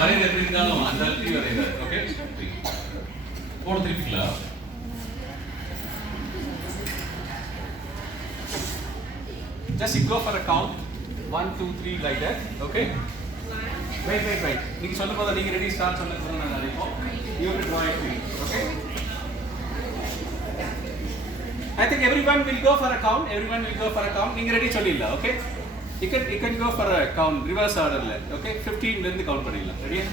வரையற எப்படி இருந்தாலும் அந்த ட்ரீ வரையறாரு. ஓகே, போட திருப்பிக்கலாம். Just you go for a count 1 2 3 like that. Okay, wait நீங்க சொல்லும்போது நீங்க ரெடி ஸ்டார்ட் சொல்லுங்க. நான் அடிப்போம். You will draw it me. Okay, I think everyone will go for a count. நீங்க ரெடி சொல்லிடலாம். Okay, you can go for a count reverse order ல. Okay, 15 ல இருந்து கவுண்ட் பண்ணிடலாம். ரெடியா?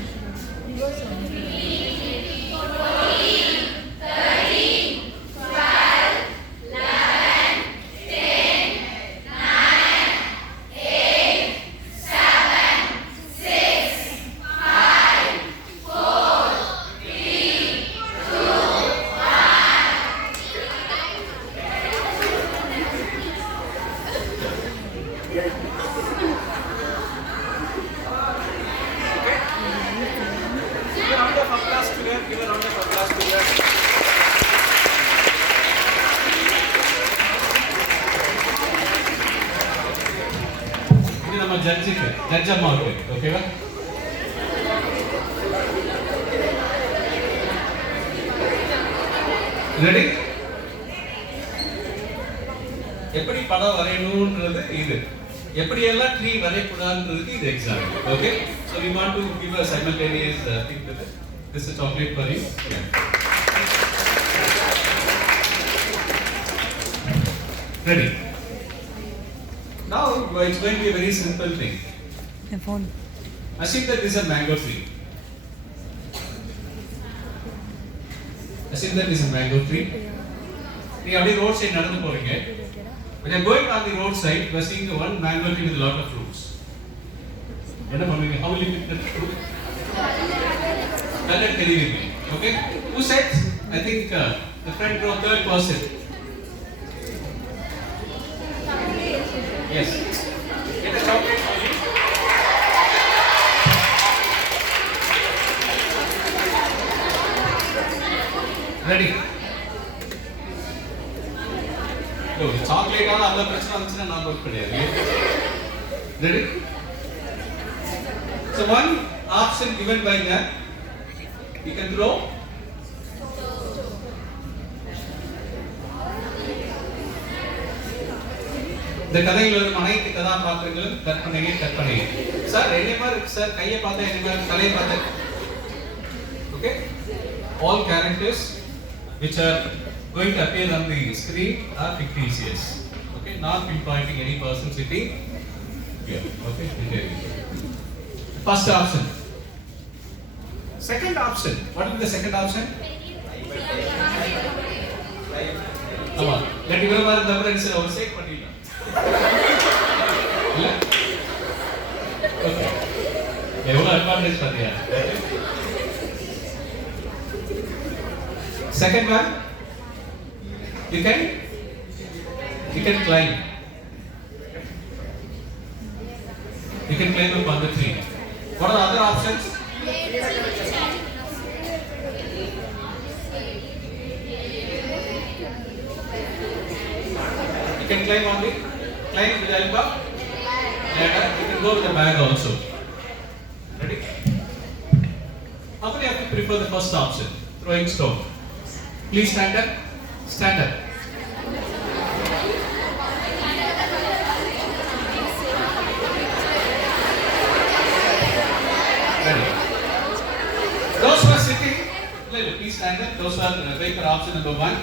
ジャンマーオッケーかரெடி எப்படி படம் வரையணும்ன்றது இது எப்படி எல்லாம் ட்ரீ வரையக்கூடாதுன்றதுக்கு இது example okay so we want to give a simultaneous thing to this. This is chocolate for you. Yeah. Ready. Now it's going to be a very simple thing. The phone. Assume that this is a mango tree. Assume that this is a mango tree. You are on the road side, நடந்து போறீங்க. When you are going on the road side, you are seeing one mango tree with a lot of fruits. என்ன பண்ணுவீங்க? How will you pick the fruit? Let it carry with me. Okay? Who said? I think the front row, third person. Yes. Get a chocolate for you. Ready? No, chocolate ஆன அந்த பிரச்சனை வந்துச்சுன்னா நான் ஒர்க் பண்ணிடுறேன். Ready? So one option given by them, you can throw. இந்த கதையில் வரும் அனைத்து கதாபாத்திரங்களும் கற்பனை. சார் என்ன மாதிரி இருக்கு சார்? கையை பார்த்தா என்ன மாதிரி? தலையை பார்த்தா? Okay? All characters which are going to appear on the screen are fictitious. Okay? Not pinpointing any person sitting here. Okay? First option. Second option. What is the second option? Come on. Let me remember the number and say our sake பண்ணிடலாம். இல்ல? Okay. எவ்வளவு அட்வான்டேஜ் பாத்தியா? Second one, you can climb. You can climb up on the tree. What are the other options? You can climb with the help of ladder. You can go with the bag also. Ready? How many of you prefer the first option? Throwing stone. Please stand up. Stand up. Ready? Those who are sitting, please stand up. Those who are wait for option number 1.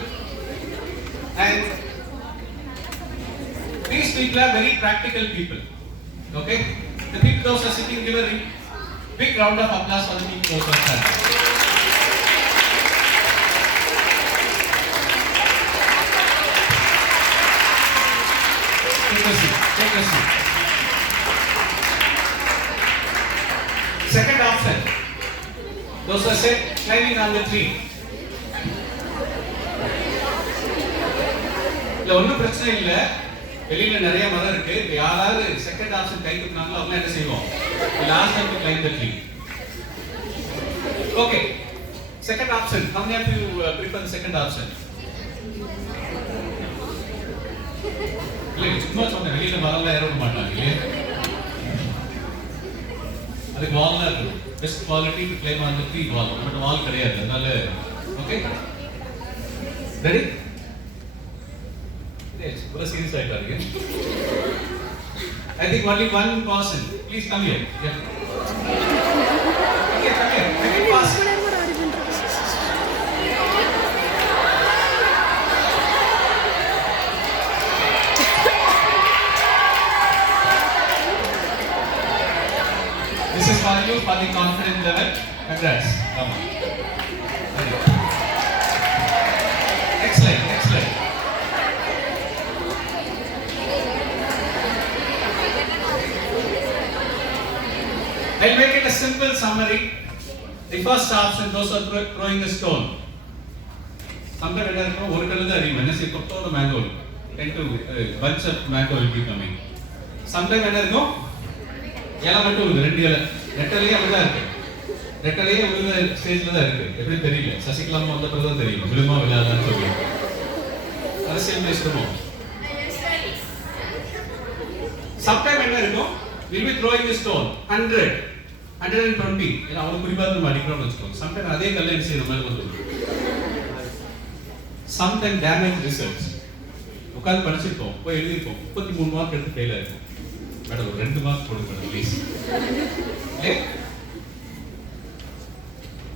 And these people are very practical people. Okay? The people those who are sitting, give a big round of applause for the people those who are standing. Take a seat. Second option. Those who are set climbing on the tree. இல்ல ஒன்றும் பிரச்சனை இல்லை. வெளியில நிறைய மரம் இருக்கு. யாராவது second option கை தூக்குனாங்களோ அவங்க என்ன செய்வோம்? Last time climb the tree. Okay. Second option. How many of you prefer the second option? இல்ல சும்மா சொன்னேன் வெளியில மரம்லாம் ஏற விட மாட்டாங்க இல்லையா? அதுக்கு வால் தான் இருக்கும். Best quality to climb on the tree வால். பட் வால் கிடையாது. அதனால ஓகே ரெடி? எஸ் ரொம்ப சீரியஸ் ஆயிட்டாருங்க. I think only one person. Please come here. Yeah. Okay, come here. Make it fast. This is for you for the confidence level. Congrats. Come on. Excellent, excellent. I'll make it a simple summary. The first option, those are throwing the stone. Sometimes when I go, one color the rim, when I say copto the mango, tend to bunch of mango will be coming. Sometimes when I go, yellow mango, red yellow, red yellow, red yellow. Red yellow, one stage la irukku. Eppadi theriyala. Sasiklam vandha pradhan theriyum. Viluma villadhan sollu. Arasiyal pesrum. Sometimes when I go, we'll be throwing the stone 100. 120 ஏன்னா அவங்க குறிப்பா நம்ம அடிக்கிறோம்னு வச்சுக்கோங்க. சம்டைம் அதே கல்ல என்ன செய்யற மாதிரி வந்துடும். சம்டைம் டேமேஜ் ரிசல்ட்ஸ் உட்காந்து படிச்சிருக்கோம், போய் எழுதிருக்கோம், 33 மார்க் எடுத்து ஃபெயில் ஆயிருக்கும். மேடம் ஒரு 2 மார்க் கொடுங்க ப்ளீஸ்.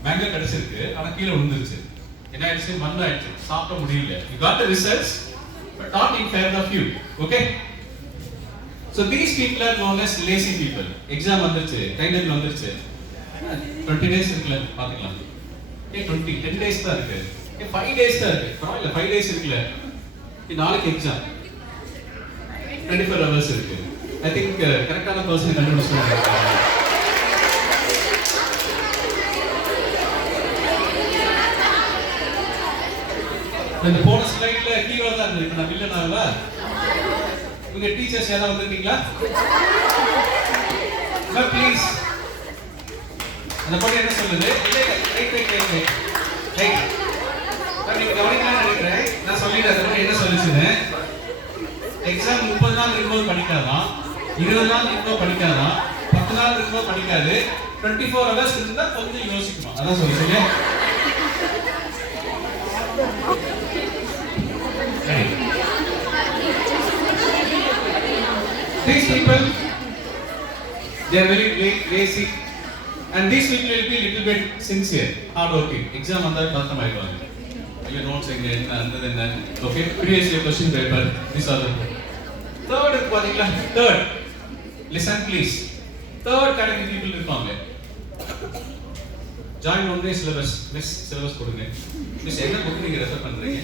மேங்கோ கிடைச்சிருக்கு ஆனா கீழே விழுந்துருச்சு. என்ன ஆயிடுச்சு? மண்ணு ஆயிடுச்சு, சாப்பிட முடியல. You got the results but not in favor of you. Okay? So these people are known as lazy people. Exam வந்துருச்சு, டைம் வந்துருச்சு. 20 days இருக்குல பாத்துக்கலாம். 10 days தான் இருக்கு. 5 days தான் இருக்கு. பரவாயில்ல 5 days இருக்குல. நாளைக்கு எக்ஸாம். 24 hours இருக்கு. I think கரெக்டான பர்சன் கண்டுபிடிச்சு சொல்றாங்க. இந்த போன ஸ்லைட்ல கீவேர்ட் தான் இருக்கு. நான் வில்லனாவா? உங்க டீச்சர்ஸ் யாராவது வந்திருக்கீங்களா? சார் ப்ளீஸ் அந்த பாட்டு என்ன சொல்லுது? ரைட் நீங்க கவனிக்கலாம் நினைக்கிறேன். நான் சொல்லிடுறேன் அந்த பாட்டு என்ன சொல்லுச்சுன்னு. எக்ஸாம் 30 நாள் இருக்கும்போது படிக்காதான், 20 நாள் இருக்கும்போது படிக்காதான், 10 நாள் இருக்கும்போது படிக்காது, 24 hours இருந்தா கொஞ்சம் யோசிக்கணும். அதான் சொல்லுங்க. These people, they are very lazy, and these people will be little bit sincere, hardworking. Exam andha patham aayiruvanga. Ayyo notes enga enna andha enna. Okay, previous year question paper. These are the third pathingla. Third, listen please. Third category people irukanga. Join one day syllabus. Miss syllabus kodunga. Miss enna book neenga refer pandreenga.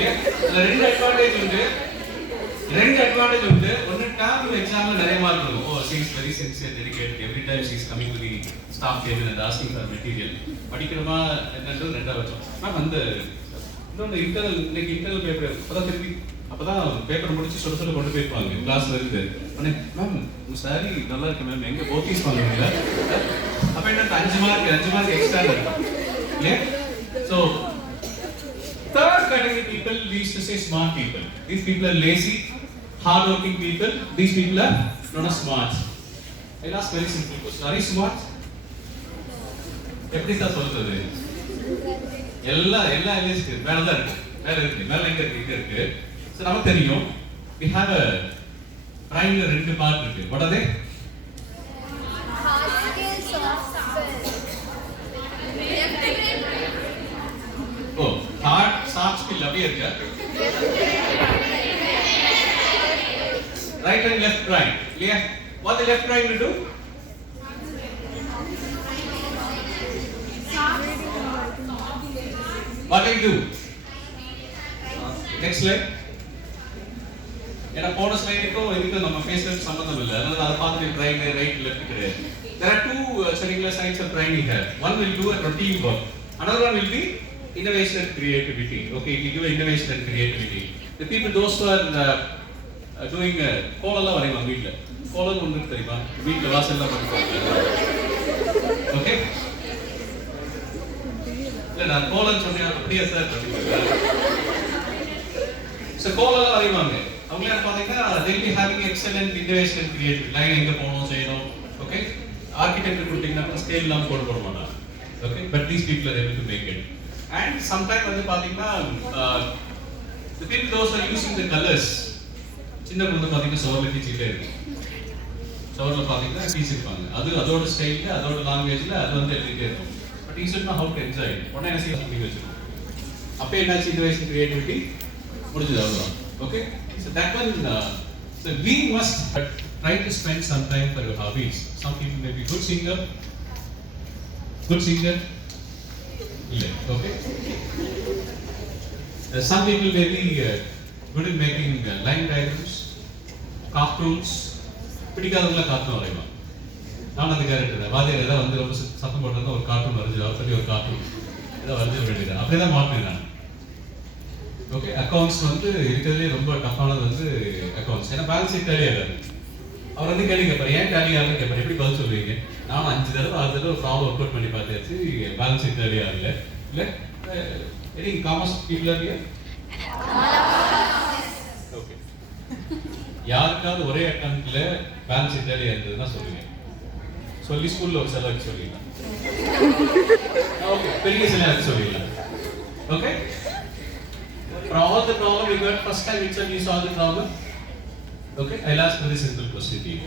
Yeah, adha rendu advantage undu. ரெண்டு அட்வான்டேஜ் உண்டு. ஒன்னு டேர்ம் எக்ஸாம்ல நிறைய மார்க் இருக்கும். ஓ she is very sincere, dedicated, every time she is coming to the staff table and asking for material. படிக்கிறமா என்னன்றது ரெண்டாவது வச்சோம். மேம் அந்த இன்னொன்று இன்டர்னல், இன்னைக்கு இன்டர்னல் பேப்பர் அப்பதான் திருப்பி அப்பதான் பேப்பர் முடிச்சு சொல்ல கொண்டு போயிருப்பாங்க கிளாஸ்ல இருந்து. உடனே மேம் உங்க சாரி நல்லா இருக்கு மேம், எங்க போத்தீஸ் பண்ணுவீங்க? அப்ப என்ன 5 மார்க் எக்ஸ்ட்ரா இருக்கும் இல்லையா? So third category people, we used to say smart people. These people are lazy, hardworking people. These people are not smart. I'll ask very simple question. Are you smart? எப்படி சார் சொல்றது? எல்லா எலிஸ்ட் மேல தான் இருக்கு. மேல எங்க இருக்கு? சோ நமக்கு தெரியும். We have a brainல ரெண்டு பார்ட் இருக்கு. What are they? Hard skills, soft skills. Oh, hard, soft skill அப்படியே இருக்கு. Right and left brain. Yeah. What the left brain will do? What will do? Next slide. ஏன்னா போன ஸ்லைடுக்கும் இதுக்கு நம்ம பேசுறது சம்பந்தம் இல்லை. அதனால அதை பார்த்துட்டு brain right left கிடையாது. There are two particular sides of brain we have. One will do a routine work. Another one will be innovation and creativity. Okay, it will give innovation and creativity. The people, those who are doing கோலம்லாம் வரைவாங்க வீட்டில். கோலம் ஒன்று தெரியுமா? வீட்டில் வாசல்லாம் பண்ணுவாங்க. ஓகே, இல்லை நான் கோலம் சொன்னேன் அப்படியே சார். ஸோ கோலம்லாம் வரைவாங்க. அவங்க பார்த்தீங்கன்னா they will be having excellent innovation and creativity. Line எங்கே போகணும் செய்யணும், கால்குலேட்டர் கொடுத்தீங்கன்னா ஸ்கேல் எல்லாம் போட மாட்டாங்க. Okay, but these people are able to make it. And sometime வந்து பாத்தீங்கன்னா the people those are using the colors, சின்ன பொண்ணு பாத்தீங்கன்னா சோர்ல கீச்சிட்டே இருக்கு. சோர்ல பாத்தீங்கன்னா கீச்சிருப்பாங்க. அது அதோட ஸ்டைல்ல, அதோட லாங்குவேஜ்ல அது வந்து எழுதிட்டே இருக்கும். But you should know how to enjoy. உடனே என்ன செய்ய சொல்லி வச்சிருக்கோம். அப்ப என்னாச்சு இந்த வயசு கிரியேட்டிவிட்டி முடிஞ்சது அவ்வளவுதான். Okay, so that one so we must try to spend some time for your hobbies. Some people may be good singer, இல்ல, okay. Some people may be good in making line diagrams, cartoons. பிடிக்காதவங்கள cartoon வரைவாங்க. நான் அந்த கேரக்டர் வாதியார் ஏதாவது வந்து ரொம்ப சத்தம் போட்டா ஒரு கார்ட்டூன் வரைஞ்சு அவர் பற்றி ஒரு கார்ட்டூன் ஏதாவது வரைஞ்ச வேண்டியது அப்படிதான் மாட்டினேன் நான். ஓகே, அக்கௌண்ட்ஸ் வந்து இருக்கிறதுலே ரொம்ப டஃப்பானது வந்து அக்கௌண்ட்ஸ். ஏன்னா பேலன்ஸ் ஷீட் டேலி ஆகாது. அவர் வந்து கேள்வி கேட்பார், ஏன் டேலி ஆகுதுன்னு கேட்பார். எப்படி பதில் சொல்லுவீங்க? நானும் 5 தடவை 6 தடவை ப்ராப்ளம் ஒர்க் அவுட் பண்ணி பார்த்தாச்சு, பேலன்ஸ் ஷீட் டேலி ஆகல. இல்லை any commerce people are here? Okay, யாருக்காவது ஒரே அக்கௌண்ட்ல பேலன்ஸ் ஷீட் டேலி இருந்ததுன்னா சொல்லுங்க. சொல்லி ஸ்கூல்ல ஒரு செலவு சொல்லிடலாம். ஓகே, பெரிய செலவு சொல்லிடலாம். Okay, for all the problem you got first time itself you saw the problem. Okay, I'll ask a very simple question to you.